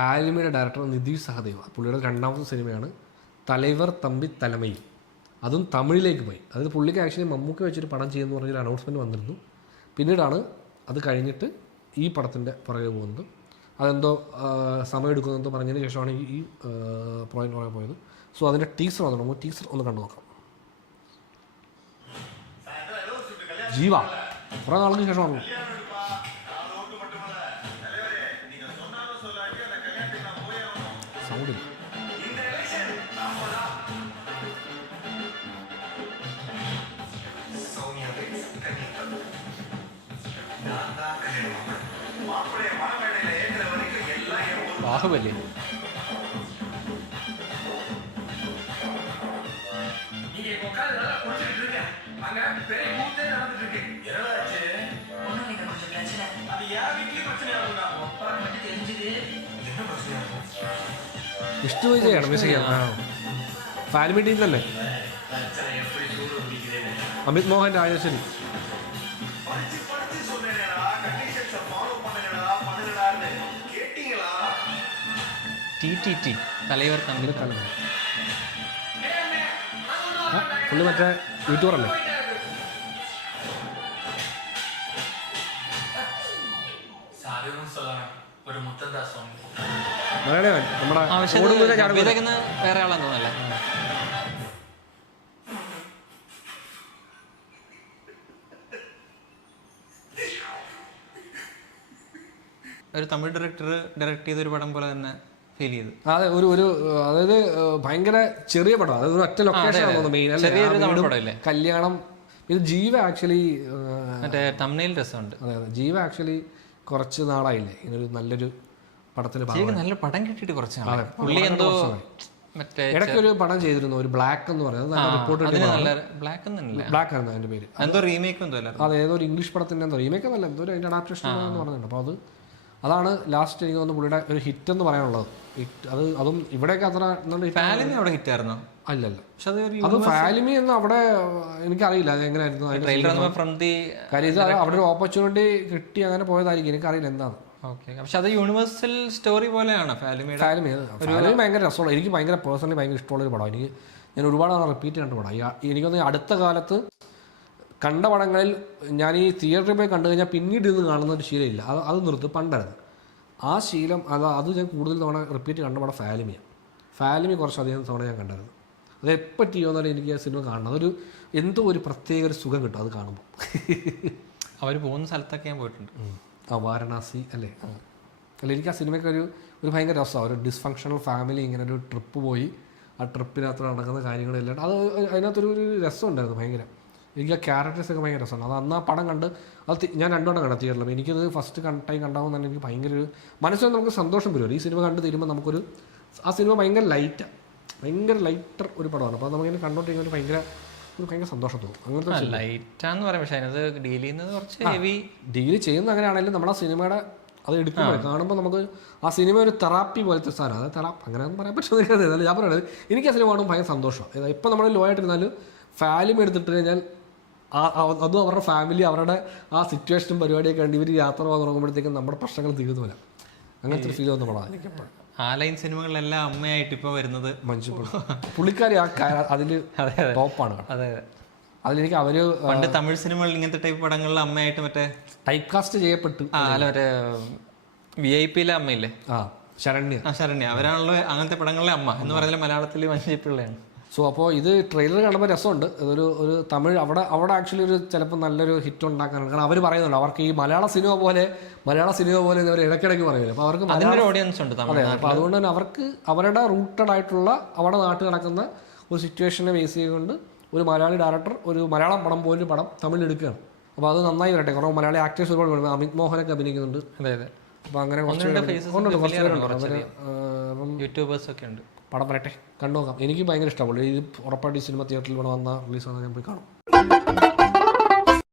ഫാലിമിയുടെ director Nitish Sahadeva. പുള്ളിയുടെ രണ്ടാമത്തെ സിനിമയാണ് തലൈവർ തമ്പി തലമയിൽ. അതും തമിഴിലേക്ക് പോയി. അതായത് പുള്ളിക്ക് ആക്ച്വലി മമ്മൂക്ക വെച്ചൊരു പടം ചെയ്യുമെന്ന് പറഞ്ഞൊരു അനൗൺസ്മെൻറ്റ് വന്നിരുന്നു. പിന്നീടാണ് അത് കഴിഞ്ഞിട്ട് ഈ പടത്തിൻ്റെ പുറകെ പോകുന്നത്. അതെന്തോ സമയം എടുക്കുന്നതെന്തോ പറഞ്ഞതിന് ശേഷമാണ് ഈ പ്രോജക്റ്റ് പുറകെ പോയത്. സോ അതിൻ്റെ ടീസർ വന്നിട്ട് നമുക്ക് ടീസർ ഒന്ന് കണ്ടു നോക്കാം. ജീവ കുറേ നാൾക്ക് ശേഷമാണല്ലോ. സൗണ്ടില്ല. ബാഹുബലി വിഷ്ണു വിജയാണ് മ്യൂസിക്. ഫാലിമി ടീം തന്നെ. അമിത് മോഹൻ, രാജേശ്വരി. തലൈവർ തമ്മിൽ പുള്ളി മറ്റേ യൂട്യൂബറല്ലേ? വേറെ ആളാന്ന് തോന്നല്ലേ. ഒരു തമിഴ് ഡയറക്ടർ ഡയറക്ട് ചെയ്ത ഒരു പടം പോലെ തന്നെ ഫീൽ ചെയ്തു. അതെ, ഒരു അതായത് ഭയങ്കര ചെറിയ പടം. അതായത് ഒറ്റ ലൊക്കേഷൻ മെയിൻ അല്ലേ, കല്യാണം. ഇത് ജീവ ആക്ച്വലി മറ്റേ തമിഴിൽ രസമുണ്ട്. അതെ അതെ, ജീവ ആക്ച്വലി കുറച്ച് നാളായില്ലേ ഇങ്ങനൊരു നല്ലൊരു പടത്തിൽ നല്ല പടം കിട്ടിയിട്ട് കുറച്ചാണ്. ഇടയ്ക്ക് ഒരു പടം ചെയ്തിരുന്നു, ഒരു ബ്ലാക്ക് എന്ന് പറയുന്നത്. ബ്ലാക്ക് ആയിരുന്നു അതിന്റെ പേര്. അതെ, ഏതോ ഒരു ഇംഗ്ലീഷ് പടത്തിന്റെ എന്തോ റീമേക്ക് എന്നല്ല, എന്തോ ഒരു അതിന്റെ അഡാപ്റ്റേഷൻ എന്ന് പറഞ്ഞിട്ടുണ്ട്. അപ്പോൾ അതാണ് ലാസ്റ്റ് എനിക്ക് തോന്നുന്നു പുള്ളിയുടെ ഒരു ഹിറ്റ് എന്ന് പറയാനുള്ളത്. അതും ഇവിടെയൊക്കെ അത്ര ഹിറ്റ് ആയിരുന്നു അല്ലല്ല. അത് ഫാലിമി എന്ന് അവിടെ എനിക്കറിയില്ല അത് എങ്ങനെയായിരുന്നു. കാര്യം ഇത് അവിടെ ഒരു ഓപ്പർച്യൂണിറ്റി കിട്ടി അങ്ങനെ പോയതായിരിക്കും, എനിക്കറിയില്ല എന്താണ്. പക്ഷെ അത് യൂണിവേഴ്സൽ സ്റ്റോറി പോലെയാണ് ഫാലിമി. ഭയങ്കര രസമുള്ള, എനിക്ക് ഭയങ്കര പേഴ്സണലി ഭയങ്കര ഇഷ്ടമുള്ളൊരു പടം. ഞാൻ ഒരുപാട് റിപ്പീറ്റ് ചെയ്യേണ്ട പടം. എനിക്കൊന്ന് അടുത്ത കാലത്ത് കണ്ട പടങ്ങളിൽ ഞാൻ ഈ തിയേറ്ററിൽ പോയി കണ്ടു കഴിഞ്ഞാൽ പിന്നീട് ഇന്ന് കാണുന്ന ഒരു ശീലമില്ല. അത് നിർത്തി പണ്ടായിരുന്നു ആ ശീലം. അത് ഞാൻ കൂടുതൽ തവണ റിപ്പീറ്റ് കണ്ട പടം ഫാലിമിയാണ്. ഫാലിമി കുറച്ചധികം തവണ ഞാൻ കണ്ടായിരുന്നു. അത് എപ്പോൾ ടി വി വന്നാലും എനിക്ക് ആ സിനിമ കാണണം. അതൊരു എന്തോ ഒരു പ്രത്യേക ഒരു സുഖം കിട്ടും അത് കാണുമ്പോൾ. അവർ പോകുന്ന സ്ഥലത്തൊക്കെ ഞാൻ പോയിട്ടുണ്ട്. വാരണാസി അല്ലേ. അല്ല, എനിക്ക് ആ സിനിമയ്ക്ക് ഒരു ഭയങ്കര രസമാണ്. ഒരു ഡിസ്ഫങ്ഷണൽ ഫാമിലി ഇങ്ങനെ ഒരു ട്രിപ്പ് പോയി ആ ട്രിപ്പിനകത്ത് നടക്കുന്ന കാര്യങ്ങളെല്ലാം അത് അതിനകത്തൊരു രസമുണ്ടായിരുന്നു ഭയങ്കര. എനിക്ക് ആ ക്യാരക്ടേഴ്സൊക്കെ ഭയങ്കര രസമാണ്. അത് അന്ന് ആ പടം കണ്ട് ഞാൻ രണ്ടുവണ്ണം കണ്ട തിയേറ്ററിൽ. എനിക്കത് ഫസ്റ്റ് ടൈം കണ്ടാകുമ്പോൾ തന്നെ എനിക്ക് ഭയങ്കര ഒരു മനസ്സിൽ നമുക്ക് സന്തോഷം വരുമല്ലോ. ഈ സിനിമ കണ്ട് തീരുമ്പോൾ നമുക്കൊരു ആ സിനിമ ഭയങ്കര ലൈറ്റർ ഒരു പടമാണ്. അപ്പോൾ നമുക്കിങ്ങനെ കണ്ടോണ്ടിരിക്കുന്ന ഭയങ്കര സന്തോഷം തോന്നും. അങ്ങനത്തെ ലൈറ്റാന്ന് പറയാം. പക്ഷേ അതിനകത്ത് ഡീൽ ചെയ്യുന്ന അങ്ങനെയാണെങ്കിലും നമ്മൾ ആ സിനിമയുടെ അത് എടുക്കുമ്പോൾ കാണുമ്പോൾ നമുക്ക് ആ സിനിമ ഒരു തെറാപ്പി പോലത്തെ സാധനം. അതായത് അങ്ങനെയൊന്നും പറയാൻ പറ്റുന്നില്ല. ഞാൻ പറയുന്നത് എനിക്ക് ആ സിനിമ കാണുമ്പോൾ ഭയങ്കര സന്തോഷമാണ്. ഇപ്പം നമ്മൾ ലോ ആയിട്ടിരുന്നാലും ഫാലിമി എടുത്തിട്ട് കഴിഞ്ഞാൽ അതും അവരുടെ ഫാമിലി അവരുടെ ആ സിറ്റുവേഷനും പരിപാടിയൊക്കെ കണ്ട് ഇവർ യാത്ര പോകാൻ തുടങ്ങുമ്പോഴത്തേക്കും നമ്മുടെ പ്രശ്നങ്ങൾ തീർന്നു വരാം. അങ്ങനത്തെ ഒരു ഫീൽ വന്നു പടമാണ് എനിക്കെപ്പോഴും. ആലൈൻ സിനിമകളിലെല്ലാം അമ്മയായിട്ട് ഇപ്പോൾ വരുന്നത് മഞ്ജു പുള്ളിക്കാരി അതിൽ ടോപ്പാണ്. അതിലെനിക്ക് അവര് പണ്ട് തമിഴ് സിനിമകളിൽ ഇങ്ങനത്തെ ടൈപ്പ് പടങ്ങളിൽ അമ്മയായിട്ട് മറ്റേ ടൈപ്പ് കാസ്റ്റ് ചെയ്യപ്പെട്ടു. മറ്റേ VIP-യിലെ അമ്മയില്ലേ, ശരണ്യ അവരാണല്ലോ അങ്ങനത്തെ പടങ്ങളിലെ അമ്മ എന്ന് പറയുന്നത്. മലയാളത്തിൽ മഞ്ജു പിള്ളയാണ്. സോ അപ്പോൾ ഇത് ട്രെയിലർ കാണുമ്പോൾ രസമുണ്ട്. ഒരു തമിഴ് അവിടെ ആക്ച്വലി ഒരു ചിലപ്പോൾ നല്ലൊരു ഹിറ്റ് ഉണ്ടാക്കാനാണ്. കാരണം അവർ പറയുന്നുണ്ട് അവർക്ക് ഈ മലയാള സിനിമ പോലെ അവർ ഇടയ്ക്കിടയ്ക്ക് പറയുമല്ലോ. അപ്പോൾ അവർക്ക് ഓഡിയൻസ് ഉണ്ട്. അതെ, അപ്പോൾ അതുകൊണ്ട് തന്നെ അവർക്ക് അവരുടെ റൂട്ടഡ് ആയിട്ടുള്ള അവിടെ നാട്ടിൽ നടക്കുന്ന ഒരു സിറ്റുവേഷനെ ബേസ് ചെയ്തുകൊണ്ട് ഒരു മലയാളി ഡയറക്ടർ ഒരു മലയാളം പടം പോലൊരു പടം തമിഴിൽ എടുക്കുകയാണ്. അപ്പോൾ അത് നന്നായി വരട്ടെ. കുറേ മലയാളി ആക്ടേഴ്സ് ഒരുപാട് അമിത് മോഹനൊക്കെ അഭിനയിക്കുന്നുണ്ട്. അപ്പോൾ അങ്ങനെ യൂട്യൂബേഴ്സൊക്കെ ഉണ്ട്. പടം വരട്ടെ, കണ്ടു നോക്കാം. എനിക്ക് ഭയങ്കര ഇഷ്ടമാണ്. ഇത് ഉറപ്പായിട്ട് ഈ സിനിമ തിയേറ്ററിൽ ഇവിടെ വന്നാൽ റിലീസ് വന്നാൽ ഞാൻ പോയി കാണും.